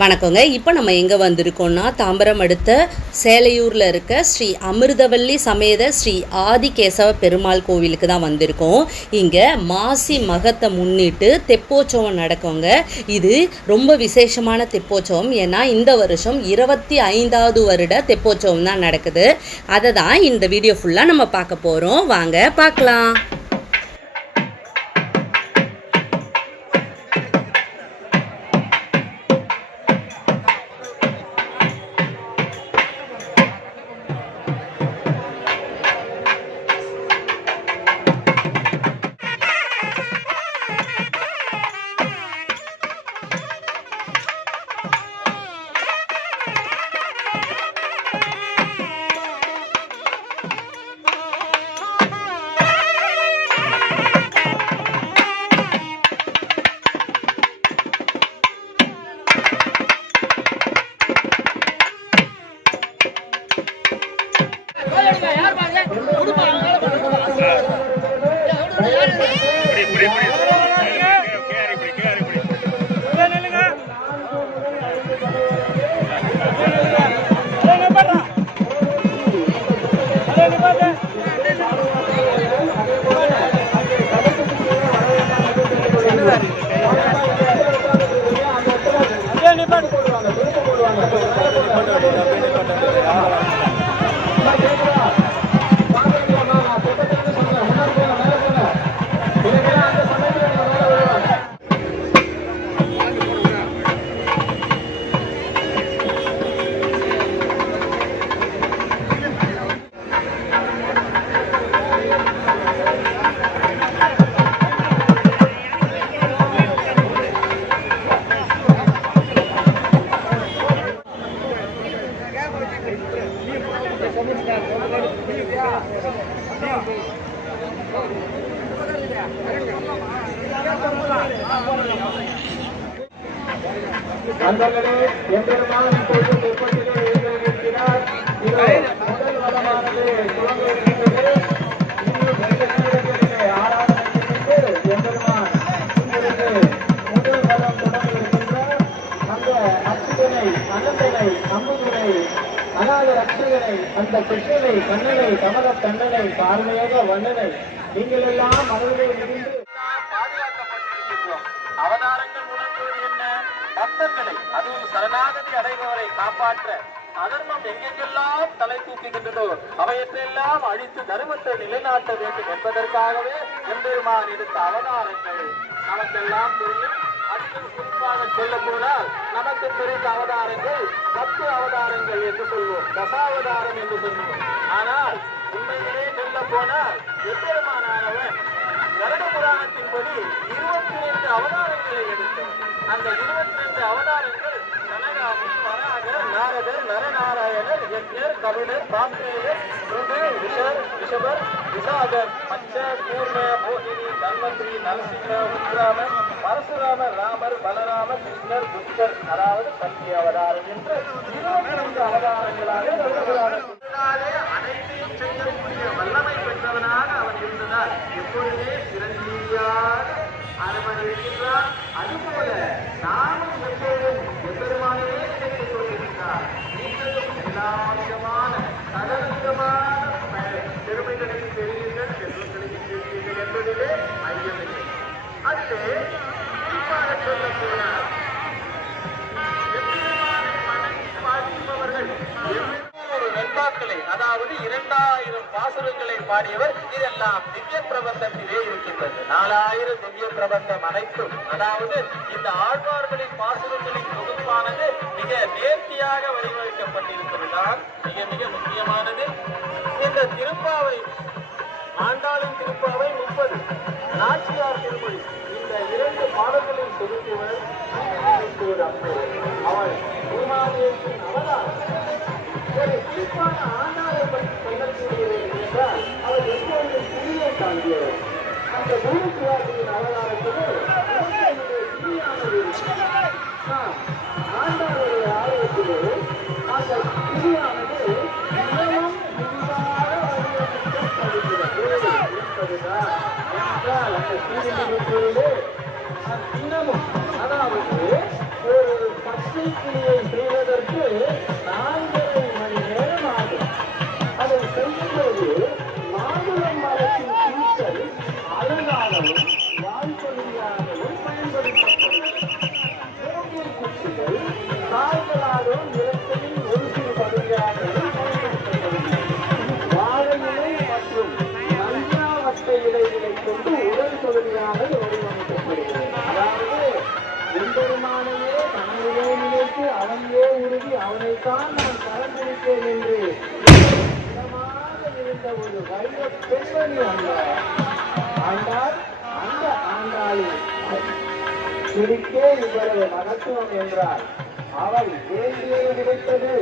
வணக்கங்க. இப்போ நம்ம எங்கே வந்திருக்கோம்னா தாம்பரம் அடுத்த சேலையூரில் இருக்க ஸ்ரீ அமிர்தவல்லி சமேத ஸ்ரீ ஆதிகேசவ பெருமாள் கோவிலுக்கு தான் வந்திருக்கோம். இங்கே மாசி மகத்தை முன்னிட்டு தெப்போற்சவம் நடக்குங்க. இது ரொம்ப விசேஷமான தெப்போற்சவம். ஏன்னா இந்த வருஷம் இருபத்தி ஐந்தாவது வருட தெப்போற்சவம் தான் நடக்குது. அதை தான் இந்த வீடியோ ஃபுல்லாக நம்ம பார்க்க போகிறோம் வாங்க பார்க்கலாம். Thank you. நண்பர்களே எம்பெருமான் இப்பொழுது தெப்பத்திலே எழுந்திருக்கிறார் இதோ முதல் வளமானது துவங்க இன்னும் ரெண்டு ஆராதனைக்கு எம்பெருமான் இங்கிருந்து முதல் வளம் தொடங்க இருக்கின்றார். அந்த அச்சுதனை அனந்தனை அம்புதனை அநாத ரட்சகனை அந்த கிருஷ்ணனை கண்ணனை கமல தண்டனை பார்வையாக வண்ணனை நீங்கள் எல்லாம் மனதிலே இருந்து பாதுகாக்கப்பட்டிருக்கின்றோம் அவதாரங்கள் உணர்த்துவது என்ன? பக்தர்களை அதுவும் சரணாகதி அடைபவரை காப்பாற்ற அதர்மம் எங்கெங்கெல்லாம் தலை தூக்குகின்றதோ அவையற்றையெல்லாம் அழித்து தர்மத்தை நிலைநாட்ட வேண்டும் என்பதற்காகவே எம்பெருமான் எடுத்த அவதாரங்கள். நமக்கெல்லாம் தெரியும் அதிலும் குறிப்பாக சொல்ல போனால் நமக்கு தெரிந்த அவதாரங்கள் பத்து அவதாரங்கள் என்று சொல்வோம். தசாவதாரம் என்று சொல்வோம். ஆனால் உண்மையிலே சொல்ல போனால் எம்பெருமானானவன் கருட புராணத்தின்படி யஜ்ஞர் கபிலர் பாம்பேயர் ருது விஷர் ரிஷபர் விசாகர் மச்ச கூர்ம மோகினி தன்வந்திரி நரசிம்ம உத்ராமர் பரசுராமர் ராமர் பலராமர் கிருஷ்ணர் புத்தர் அதாவது சத்திய அவதாரம் என்று இருபத்தி ஐந்து அவதாரங்களாக அனைத்தையும் செய்யக்கூடிய வல்லமை பெற்றவனாக அவன் இருந்ததால் எப்பொழுதே சிரஞ்சீவியாக அரவன் இருக்கின்றார் அதுபோல என்பதிலே ஐயமில்லை. அதிலே குறிப்பாக சொல்ல அதாவது இரண்டாயிரம் பாசுரங்களை பாடியவர் இதெல்லாம் திவ்ய பிரபந்தத்திலே இருக்கின்றது. நாலாயிரம் திவ்ய பிரபந்தம் அனைத்தும் அதாவது இந்த ஆழ்வார்களின் பாசுரங்களின் தொகுப்பானது மிக நேர்த்தியாக வடிவமைக்கப்பட்டிருப்பதுதான் மிக மிக முக்கியமானது. இந்த திருப்பாவை ஆண்டாளின் பாடல்களின் தொகுத்தவர் அவள் பூமாதேவியின் அவதாரம் ஒரு குறிப்பான ஆண்டாளை பற்றி சொல்லக்கூடியது என்றால் அவர் எப்பொழுது புதிய தாங்கியவர் அந்த குரு சுவாமியின் அவதாரத்திலே இலக்கியத்திலே புதியானது ஆண்டாளுடைய ஆலயத்திலே அந்த புதியானது மிகவும் விரிவாக வடிவமைக்கப்படுகிறது என்பதுதான் என்றால் அந்த ஸ்ரீவில்லிபுத்தூரிலே இன்னமும் அதாவது ஒரு பச்சை கிளியை அவனைத்தான் நான் கலந்திருக்கேன் என்று இருந்த ஒரு வைர பெண்மணி அல்ல ஆண்டாள் அந்த ஆண்டாளின் இதுக்கே இவ்வளவு மகத்துவம் என்றார் அவள் வேண்டியை கிடைத்தது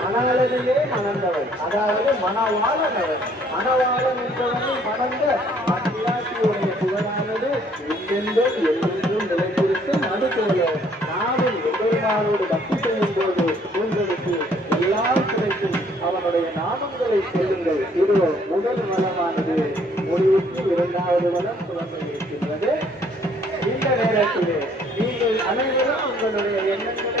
மணவளனையே மணந்தவள். அதாவது மணவாளனவள் மன முதல் வளமானது முடிவுக்கு இரண்டாவது வளம் புலமை இருக்கின்றது இந்த நேரத்திலே நீங்கள் அனைவரும் உங்களுடைய எண்ணங்களை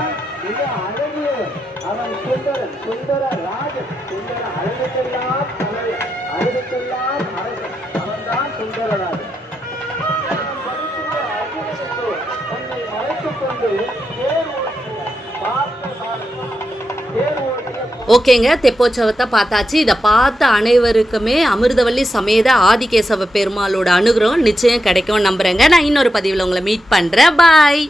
மிக அவன் சுந்தர ராஜன் சுந்தர அழகுக்கெல்லாம் அழகுக்கெல்லாம் அரசன் அவன்தான் சுந்தரராஜன். தன்னை மறைத்துக் கொண்டு தேர் ஓகேங்க தெப்போற்சவத்தை பார்த்தாச்சு. இதை பார்த்த அனைவருக்குமே அமிர்தவல்லி சமேத ஆதிகேசவ பெருமாளோட அனுகிரகம் நிச்சயம் கிடைக்கும் நம்புறேங்க. நான் இன்னொரு பதிவில் உங்களை மீட் பண்ணுறேன் பாய்